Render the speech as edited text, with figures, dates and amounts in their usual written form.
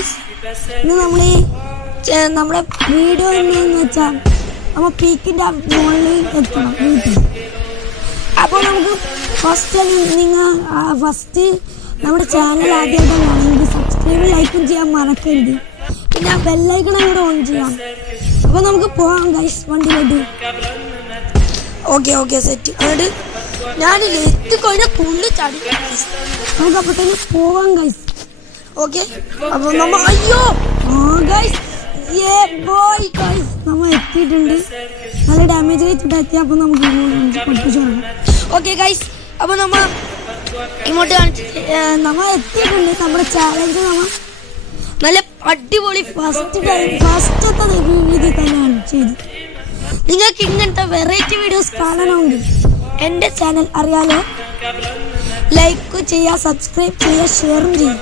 Guys ഇന്ന് നമ്മുടെ video എന്താണെന്ന് വെച്ചാൽ നമ്മൾ പീക്കിൻ്റെ മുകളിൽ എത്തണം വീട്ടിൽ. അപ്പോൾ നമുക്ക് ഫസ്റ്റ് നമ്മുടെ ചാനൽ ആദ്യമായിട്ടാണെങ്കിൽ സബ്സ്ക്രൈബ് ലൈക്കും ചെയ്യാൻ മറക്കരുത്. പിന്നെ ബെല്ലൈക്കൺ കൂടെ ഓൺ ചെയ്യാം. അപ്പോൾ നമുക്ക് പോകാം ഗൈസ് വണ്ടിയിലോട്ട്. Okay set. അതുകൊണ്ട് ഞാനില്ല എത്തിക്കഴിഞ്ഞാൽ തുള്ളി ചാടി നമുക്ക് അപ്പോഴത്തേക്ക് പോകാം ഗൈസ്. ഓക്കെ അപ്പോൾ നമ്മൾ ഗൈസ് നമ്മൾ എത്തിയിട്ടുണ്ട്. നല്ല ഡാമേജ് വെച്ചിട്ട് എത്തി. അപ്പോൾ നമുക്ക് പഠിപ്പിച്ചു തുടങ്ങാം. ഓക്കെ ഗൈസ് അപ്പോൾ നമ്മൾ ഇങ്ങോട്ട് നമ്മൾ എത്തിയിട്ടുണ്ട്. നമ്മുടെ ചാലഞ്ച് നമ്മൾ നല്ല അടിപൊളി ഫസ്റ്റത്തെ രീതിയിൽ തന്നെയാണ് ചെയ്തത്. നിങ്ങൾക്ക് ഇങ്ങനത്തെ വെറൈറ്റി വീഡിയോസ് കാണണമെങ്കിൽ എൻ്റെ ചാനൽ അറിയാലോ, ലൈക്ക് ചെയ്യുക, സബ്സ്ക്രൈബ് ചെയ്യുക, ഷെയറും ചെയ്യുക.